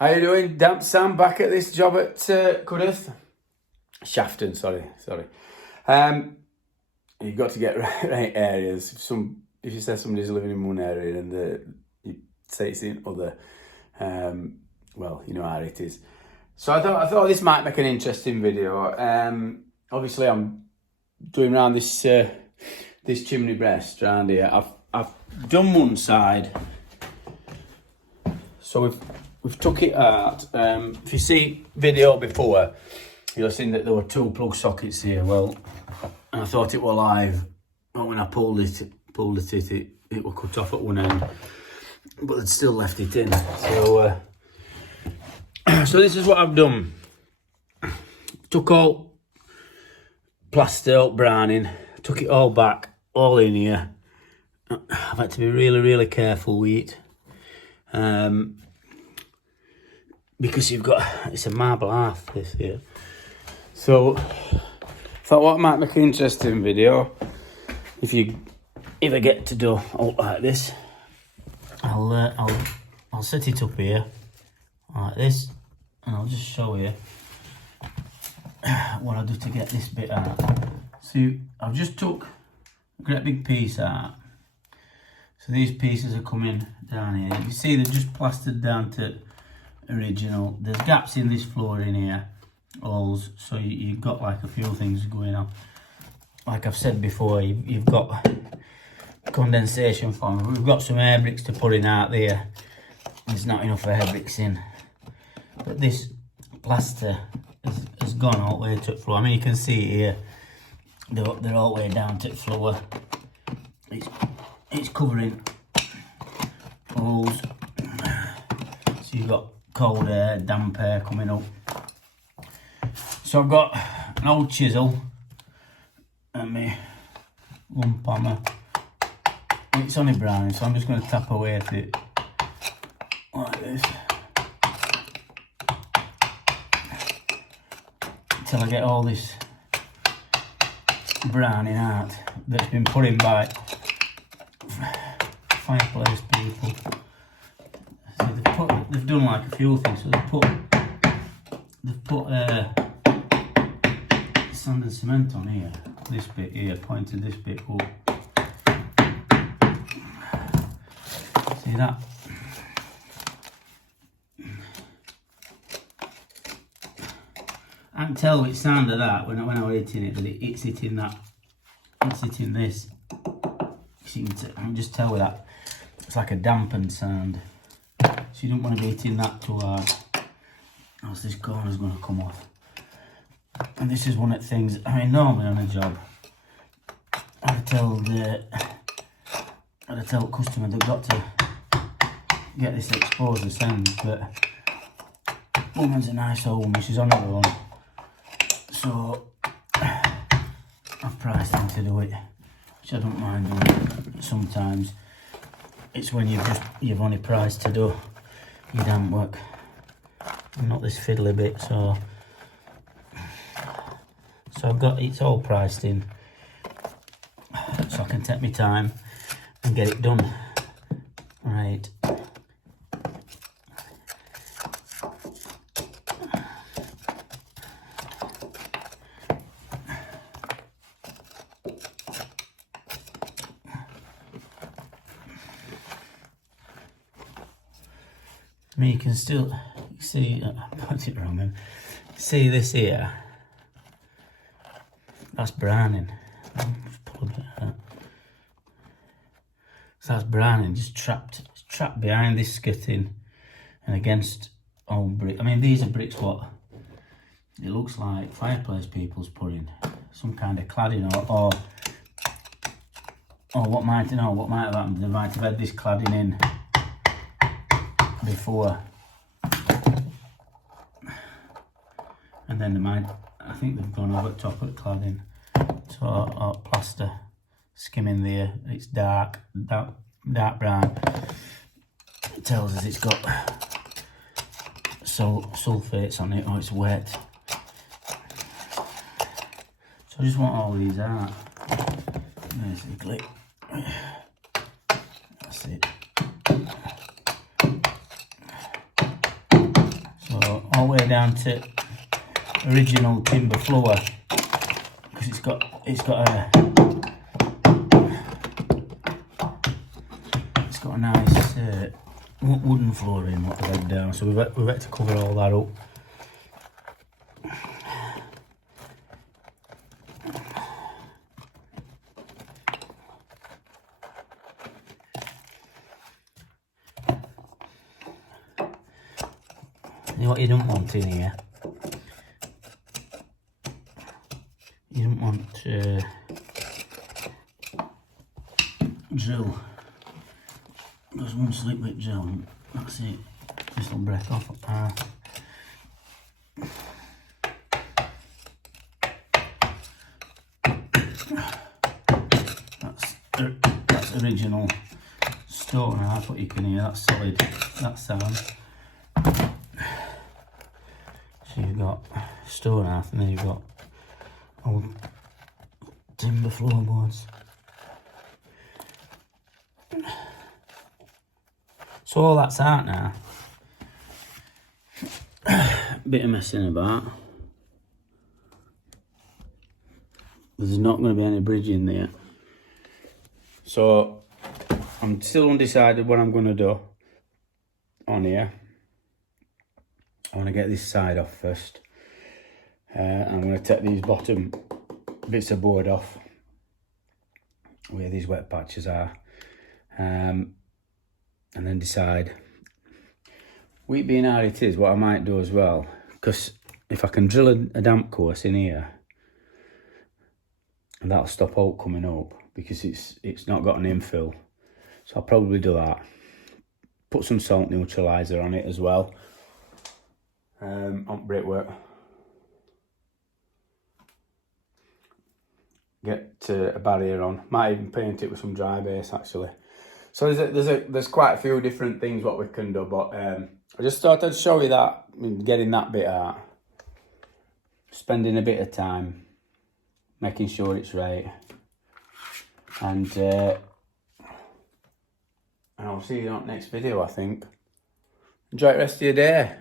How you doing? Damp Sam back at this job at Cudworth? Shafton, sorry. You've got to get right areas. If you say somebody's living in one area and you say it's in other, well, you know how it is. So I thought this might make an interesting video. Obviously, I'm doing around this this chimney breast around here. I've done one side, so we've took it out. If you see video before, you'll have seen that there were two plug sockets here. Well, I thought it were live, but when I pulled it were cut off at one end, but they'd still left it in. So so this is what I've done. Took all plaster out browning, took it all back, all in here. I've had to be really careful with it. Because it's a marble hearth, this here. So, thought what might make an interesting video, if you ever get to do out like this, I'll set it up here, like this, and I'll just show you what I do to get this bit out. See, I've just took a great big piece out. So these pieces are coming down here. You see they're just plastered down to original. There's gaps in this floor in here, holes, so you've got like a few things going on. Like I've said before, you've got condensation foam. We've got some air bricks to put in out there. There's not enough air bricks in. But this plaster has gone all the way to the floor. I mean, you can see it here. They're all the way down to the floor. It's covering holes. So you've got cold air, damp air coming up. So I've got an old chisel and my lump hammer. It's only brown, so I'm just going to tap away at it like this until I get all this browning out that's been put in by fireplace people. See, they've done like a few things. So they've put sand and cement on here. This bit here, pointed this bit up. See that? I can tell with sound of that when I was hitting it, that it's hitting that. It's hitting this. So I can just tell with that. It's like a dampened sound. So you don't want to be hitting that too hard, else this corner's going to come off. And this is one of the things, I mean, normally on a job, I'd tell the customer they've got to get this exposed as ends, but woman's a nice old woman, she's on her own. So I've priced them to do it, which I don't mind doing sometimes. It's when you've only priced to do your damn work, and not this fiddly bit. So I've got it's all priced in, so I can take my time and get it done. Right. I mean, you can still see, I put it wrong, and see this here, that's browning. Just pull a bit of that. So that's browning, just trapped behind this skirting and against old brick. I mean, these are bricks what it looks like fireplace people's put in, some kind of cladding or what might have happened. They might have had this cladding in before, and then I think they've gone over the top of the cladding, so or plaster skimming there. It's dark brown. It tells us it's got sulfates on it, or it's wet. So I just want all these out basically. That's it. all the way down to original timber floor, because it's got a nice wooden flooring what they've had down, so we've had to cover all that up. You know what you don't want in here? You don't want drill. Just one slip with drill and that's it. This will break off. That's original stone. That's what you can hear. That's solid. That sound. So you've got stone earth and then you've got old timber floorboards. So all that's out now. Bit of messing about. There's not going to be any bridge in there. So I'm still undecided what I'm going to do on here. I want to get this side off first. I'm going to take these bottom bits of board off where these wet patches are, and then decide, wheat being how it is, what I might do as well, because if I can drill a damp course in here, and that'll stop out coming up because it's not got an infill, so I'll probably do that. Put some salt neutralizer on it as well. On brickwork. Get a barrier on. Might even paint it with some dry base actually. So there's quite a few different things what we can do, but I just thought I'd show you that, getting that bit out, spending a bit of time making sure it's right, and I'll see you on the next video. I think. Enjoy the rest of your day.